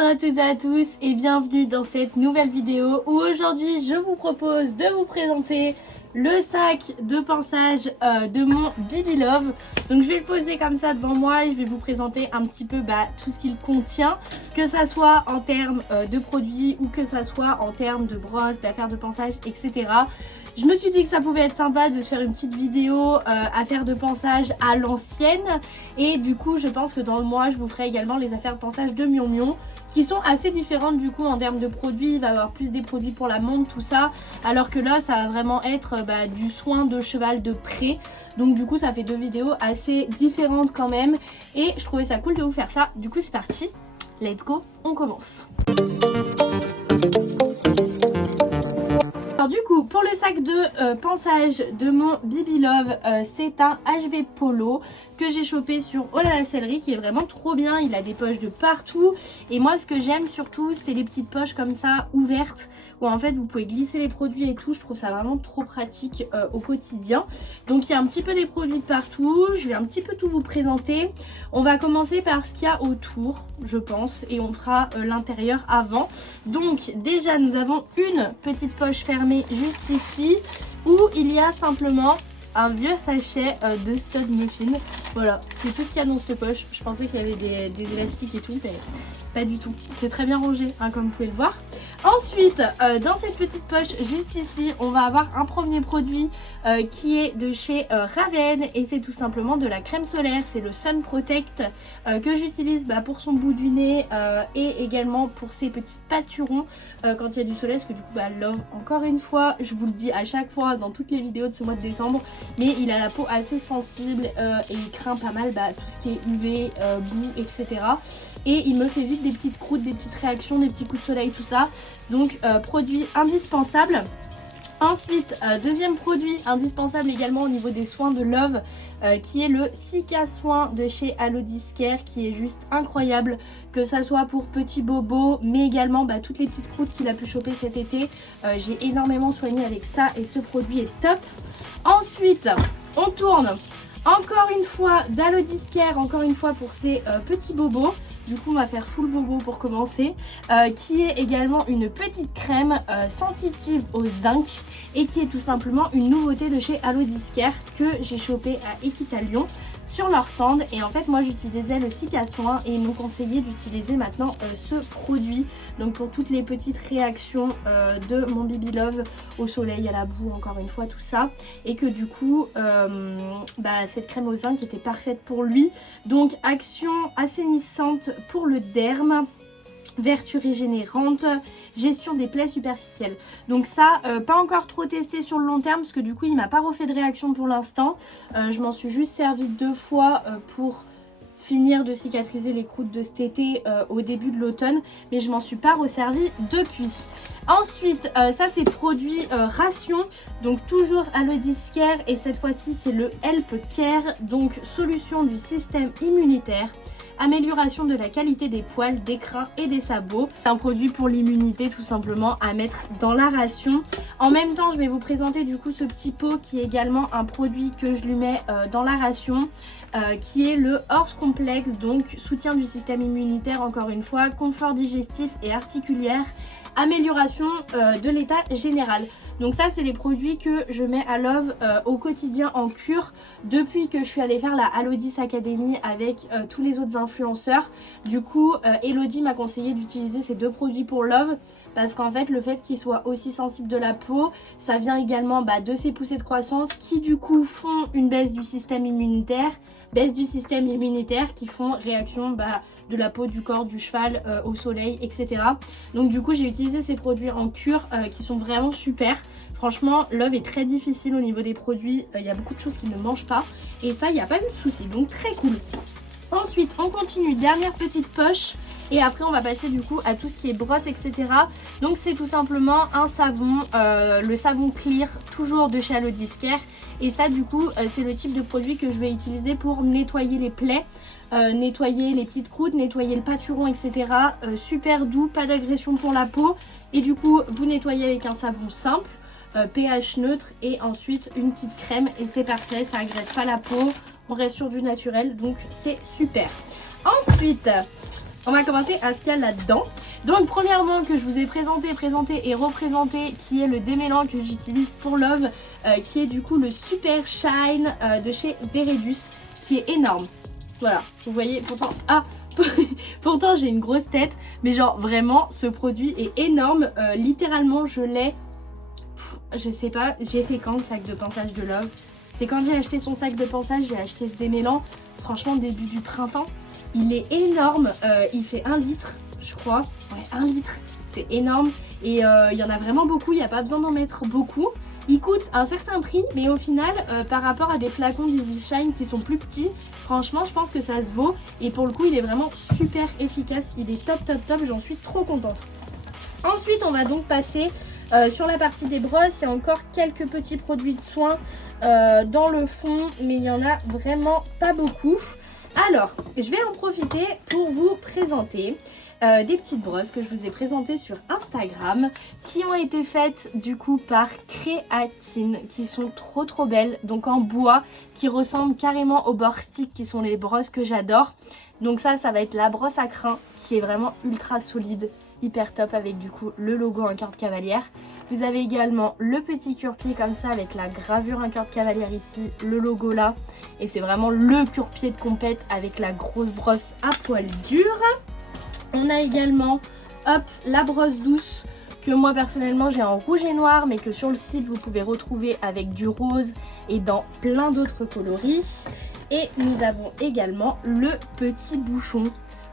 Bonjour à toutes et à tous et bienvenue dans cette nouvelle vidéo où aujourd'hui je vous propose de vous présenter le sac de pinçage de mon Bibi Love. Donc je vais le poser comme ça devant moi et je vais vous présenter un petit peu tout ce qu'il contient, que ça soit en termes de produits ou que ça soit en termes de brosses, d'affaires de pinçage, etc. Je me suis dit que ça pouvait être sympa de se faire une petite vidéo affaires de pinçage à l'ancienne. Et du coup je pense que dans le mois je vous ferai également les affaires de pinçage de Mion Mion, qui sont assez différentes du coup en termes de produits. Il va y avoir plus des produits pour la montre, tout ça, alors que là ça va vraiment être du soin de cheval de près. Donc du coup ça fait deux vidéos assez différentes quand même et je trouvais ça cool de vous faire ça. Du coup c'est parti, let's go, on commence. Alors du coup pour le sac de pinçage de mon Bibi Love, c'est un HV Polo que j'ai chopé sur Oh là la Sellerie, qui est vraiment trop bien. Il a des poches de partout et moi ce que j'aime surtout c'est les petites poches comme ça ouvertes où en fait vous pouvez glisser les produits et tout. Je trouve ça vraiment trop pratique au quotidien. Donc il y a un petit peu des produits de partout, je vais un petit peu tout vous présenter. On va commencer par ce qu'il y a autour je pense et on fera l'intérieur avant. Donc déjà nous avons une petite poche fermée juste ici où il y a simplement un vieux sachet de stud muffin. Voilà, c'est tout ce qu'il y a dans cette poche. Je pensais qu'il y avait des élastiques et tout, mais pas du tout. C'est très bien rangé, hein, comme vous pouvez le voir. Ensuite, dans cette petite poche juste ici, on va avoir un premier produit qui est de chez Raven et c'est tout simplement de la crème solaire. C'est le Sun Protect que j'utilise pour son bout du nez et également pour ses petits pâturons quand il y a du soleil. Parce que du coup, Love, encore une fois, je vous le dis à chaque fois dans toutes les vidéos de ce mois de décembre, mais il a la peau assez sensible et il craint pas mal tout ce qui est UV, boue, etc. Et il me fait vite des petites croûtes, des petites réactions, des petits coups de soleil, tout ça. Donc produit indispensable. Ensuite, deuxième produit indispensable également au niveau des soins de Love, qui est le Cica Soin de chez Alodiscare, qui est juste incroyable, que ça soit pour petits bobos, mais également toutes les petites croûtes qu'il a pu choper cet été. J'ai énormément soigné avec ça et ce produit est top. Ensuite, on tourne encore une fois d'Alodiscare, encore une fois pour ces petits bobos. Du coup on va faire full bobo pour commencer, qui est également une petite crème sensitive au zinc et qui est tout simplement une nouveauté de chez Alodiscare que j'ai chopé à Equitalion sur leur stand. Et en fait moi j'utilisais le Cica Soin et ils m'ont conseillé d'utiliser maintenant ce produit, donc pour toutes les petites réactions de mon Bibi Love au soleil, à la boue, encore une fois tout ça, et que du coup cette crème au zinc était parfaite pour lui. Donc action assainissante pour le derme, vertu régénérante, gestion des plaies superficielles. Donc ça, pas encore trop testé sur le long terme parce que du coup il m'a pas refait de réaction pour l'instant. Je m'en suis juste servi 2 fois pour finir de cicatriser les croûtes de cet été au début de l'automne, mais je m'en suis pas resservi depuis. Ensuite, ça c'est produit ration, donc toujours Alodiscare et cette fois-ci c'est le Help Care, donc solution du système immunitaire. Amélioration de la qualité des poils, des crins et des sabots. C'est un produit pour l'immunité tout simplement à mettre dans la ration. En même temps je vais vous présenter du coup ce petit pot qui est également un produit que je lui mets dans la ration. Qui est le Horse Complex, donc soutien du système immunitaire encore une fois, confort digestif et articulaire, amélioration de l'état général. Donc ça c'est les produits que je mets à Love au quotidien en cure depuis que je suis allée faire la Alodis Academy avec tous les autres influenceurs. Du coup Elodie m'a conseillé d'utiliser ces deux produits pour Love parce qu'en fait le fait qu'il soit aussi sensible de la peau, ça vient également de ces poussées de croissance qui du coup font une baisse du système immunitaire, qui font réaction de la peau, du corps, du cheval au soleil, etc. Donc du coup j'ai utilisé ces produits en cure qui sont vraiment super. Franchement Love est très difficile au niveau des produits, il y a beaucoup de choses qu'il ne mange pas et ça il n'y a pas eu de souci, donc très cool. Ensuite on continue, dernière petite poche et après on va passer du coup à tout ce qui est brosse, etc. Donc c'est tout simplement un savon, le savon Clear, toujours de chez Alodiscare. Et ça du coup c'est le type de produit que je vais utiliser pour nettoyer les plaies, nettoyer les petites croûtes, nettoyer le pâturon, etc. Super doux, pas d'agression pour la peau. Et du coup vous nettoyez avec un savon simple, pH neutre et ensuite une petite crème et c'est parfait, ça agresse pas la peau, on reste sur du naturel donc c'est super. Ensuite on va commencer à ce qu'il y a là-dedans. Donc premièrement que je vous ai présenté et représenté, qui est le démêlant que j'utilise pour Love, qui est du coup le Super Shine de chez Veredus, qui est énorme. Voilà, vous voyez, pourtant, pourtant j'ai une grosse tête, mais genre vraiment ce produit est énorme. Littéralement je l'ai, je sais pas, j'ai fait quand le sac de pinçage de Love? C'est quand j'ai acheté son sac de pinçage, j'ai acheté ce démêlant, franchement début du printemps. Il est énorme, il fait 1 litre je crois, ouais 1 litre, c'est énorme et il y en a vraiment beaucoup, il n'y a pas besoin d'en mettre beaucoup. Il coûte un certain prix mais au final par rapport à des flacons d'Easy Shine qui sont plus petits, franchement je pense que ça se vaut et pour le coup il est vraiment super efficace, il est top, j'en suis trop contente. Ensuite on va donc passer sur la partie des brosses, il y a encore quelques petits produits de soins dans le fond mais il n'y en a vraiment pas beaucoup. Alors, je vais en profiter pour vous présenter des petites brosses que je vous ai présentées sur Instagram qui ont été faites du coup par Créatine, qui sont trop belles, donc en bois, qui ressemblent carrément aux Borstic qui sont les brosses que j'adore. Donc ça va être la brosse à crin qui est vraiment ultra solide, hyper top avec du coup le logo en cœur de cavalière. Vous avez également le petit cure-pied comme ça avec la gravure en cœur de cavalière ici, le logo là. Et c'est vraiment le cure-pied de compète avec la grosse brosse à poil dur. On a également, hop, la brosse douce que moi personnellement j'ai en rouge et noir mais que sur le site vous pouvez retrouver avec du rose et dans plein d'autres coloris. Et nous avons également le petit bouchon.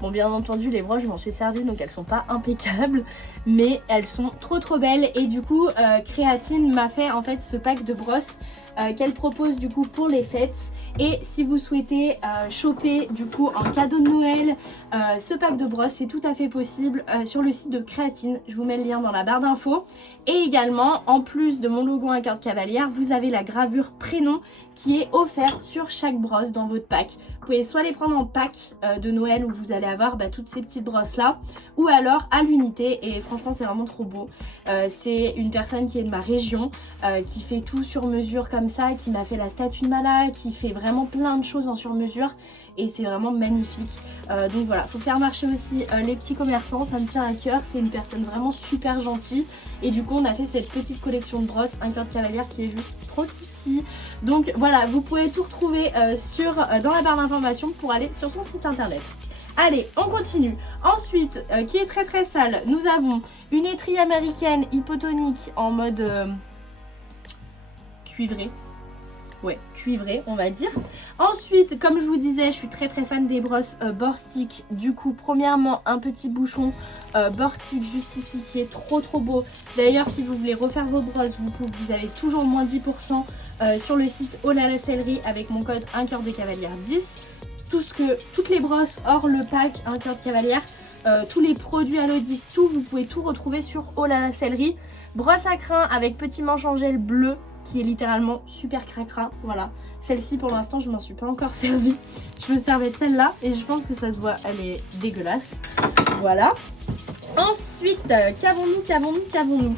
Bon, bien entendu les broches je m'en suis servi donc elles sont pas impeccables mais elles sont trop belles et du coup Créatine m'a fait en fait ce pack de brosses qu'elle propose du coup pour les fêtes. Et si vous souhaitez choper du coup en cadeau de Noël ce pack de brosses, c'est tout à fait possible sur le site de Créatine. Je vous mets le lien dans la barre d'infos. Et également, en plus de mon logo en cœur de cavalière, vous avez la gravure prénom qui est offerte sur chaque brosse dans votre pack. Vous pouvez soit les prendre en pack de Noël où vous allez avoir toutes ces petites brosses là, ou alors à l'unité et franchement c'est vraiment trop beau. C'est une personne qui est de ma région, qui fait tout sur mesure comme ça, qui m'a fait la statue de Mala, qui fait vraiment plein de choses en sur mesure et c'est vraiment magnifique. Donc voilà, faut faire marcher aussi les petits commerçants, ça me tient à cœur, c'est une personne vraiment super gentille et du coup on a fait cette petite collection de brosses, un cœur de cavalière qui est juste trop kiki. Donc voilà, vous pouvez tout retrouver dans la barre d'informations pour aller sur son site internet. Allez, on continue. Ensuite, qui est très sale, nous avons une étrille américaine hypotonique en mode cuivré. Ouais, cuivré on va dire. Ensuite, comme je vous disais, je suis très fan des brosses Borstic. Du coup, premièrement, un petit bouchon Borstic juste ici qui est trop beau. D'ailleurs, si vous voulez refaire vos brosses, vous avez toujours moins 10% sur le site Oh là la Sellerie avec mon code 1 cœur de cavalière 10. Toutes les brosses hors le pack 1 cœur de cavalière, tous les produits à l'O10, tout, vous pouvez tout retrouver sur Oh là la Sellerie. Brosse à crin avec petit manche en gel bleu qui est littéralement super cracra, voilà. Celle-ci pour l'instant je m'en suis pas encore servie, je me servais de celle-là et je pense que ça se voit, elle est dégueulasse, voilà. Ensuite, qu'avons-nous?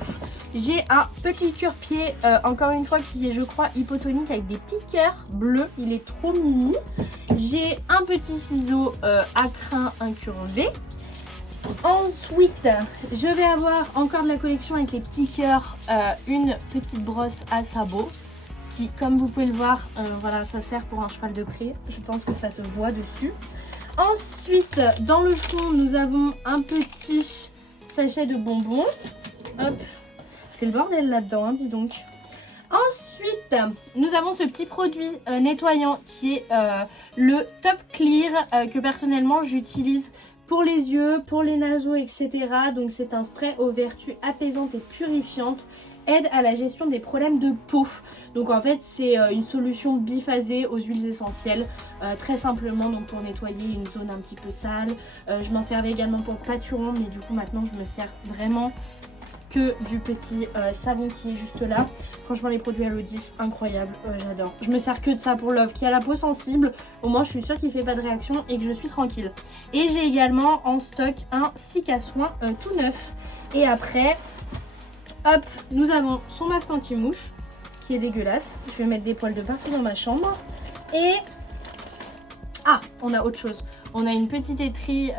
J'ai un petit cure-pied, encore une fois qui est je crois hypotonique avec des petits cœurs bleus, il est trop mimi. J'ai un petit ciseau à crin incurvé. Ensuite, je vais avoir encore de la collection avec les petits cœurs, une petite brosse à sabot qui, comme vous pouvez le voir, voilà, ça sert pour un cheval de pré. Je pense que ça se voit dessus. Ensuite, dans le fond, nous avons un petit sachet de bonbons. Hop, c'est le bordel là-dedans, hein, dis donc. Ensuite, nous avons ce petit produit nettoyant qui est le Top Clear que personnellement j'utilise pour les yeux, pour les naseaux, etc. Donc c'est un spray aux vertus apaisantes et purifiantes, aide à la gestion des problèmes de peau. Donc en fait c'est une solution biphasée aux huiles essentielles, très simplement donc pour nettoyer une zone un petit peu sale. Je m'en servais également pour le pâturon mais du coup maintenant je me sers vraiment que du petit savon qui est juste là. Franchement les produits Allo10 incroyables, j'adore. Je me sers que de ça pour Love qui a la peau sensible, au moins je suis sûre qu'il fait pas de réaction et que je suis tranquille. Et j'ai également en stock un stick à soin tout neuf. Et après, hop, nous avons son masque anti-mouche qui est dégueulasse. Je vais mettre des poils de partout dans ma chambre. Et on a autre chose. On a une petite étrie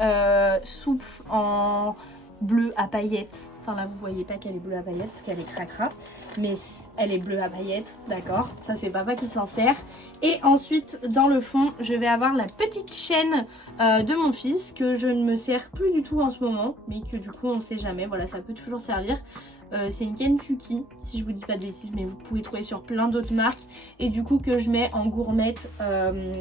souple en bleu à paillettes. Enfin là vous voyez pas qu'elle est bleue à paillettes parce qu'elle est cracra. Mais elle est bleue à paillettes, d'accord. Ça c'est papa qui s'en sert. Et ensuite dans le fond je vais avoir la petite chaîne de mon fils que je ne me sers plus du tout en ce moment. Mais que du coup on sait jamais, voilà ça peut toujours servir. C'est une Kentucky si je vous dis pas de bêtises, mais vous pouvez trouver sur plein d'autres marques. Et du coup que je mets en gourmette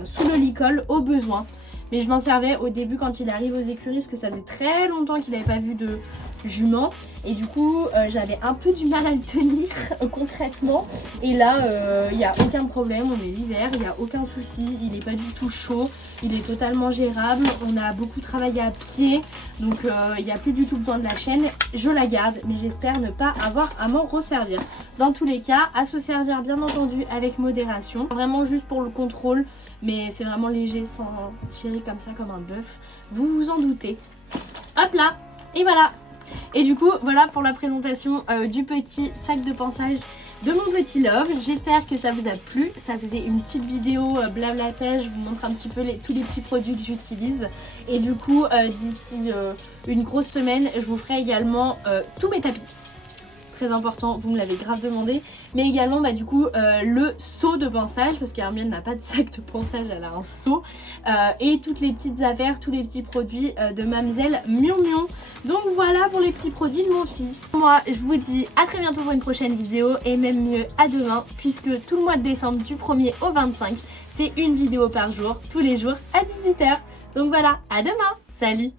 sous le licol au besoin. Mais je m'en servais au début quand il arrive aux écuries parce que ça faisait très longtemps qu'il n'avait pas vu de jument. Et du coup j'avais un peu du mal à le tenir concrètement. Et là il n'y a aucun problème, on est l'hiver, il n'y a aucun souci, il n'est pas du tout chaud, il est totalement gérable. On a beaucoup travaillé à pied, donc il n'y a plus du tout besoin de la chaîne. Je la garde, mais j'espère ne pas avoir à m'en resservir. Dans tous les cas, à se servir bien entendu avec modération, vraiment juste pour le contrôle. Mais c'est vraiment léger sans tirer comme ça comme un bœuf, vous vous en doutez. Hop là, et voilà. Et du coup voilà pour la présentation du petit sac de pansage de mon petit Love. J'espère que ça vous a plu. Ça faisait une petite vidéo blablatage, je vous montre un petit peu tous les petits produits que j'utilise. Et du coup d'ici une grosse semaine je vous ferai également tous mes tapis. Très important, vous me l'avez grave demandé. Mais également bah, du coup le seau de pansage, parce qu'Hermione n'a pas de sac de pansage, elle a un seau. Et toutes les petites affaires, tous les petits produits de Mamzelle Mion Mion. Donc voilà pour les petits produits de mon fils. Moi je vous dis à très bientôt pour une prochaine vidéo, et même mieux à demain, puisque tout le mois de décembre du 1er au 25 c'est une vidéo par jour, tous les jours à 18 h. Donc voilà, à demain, salut!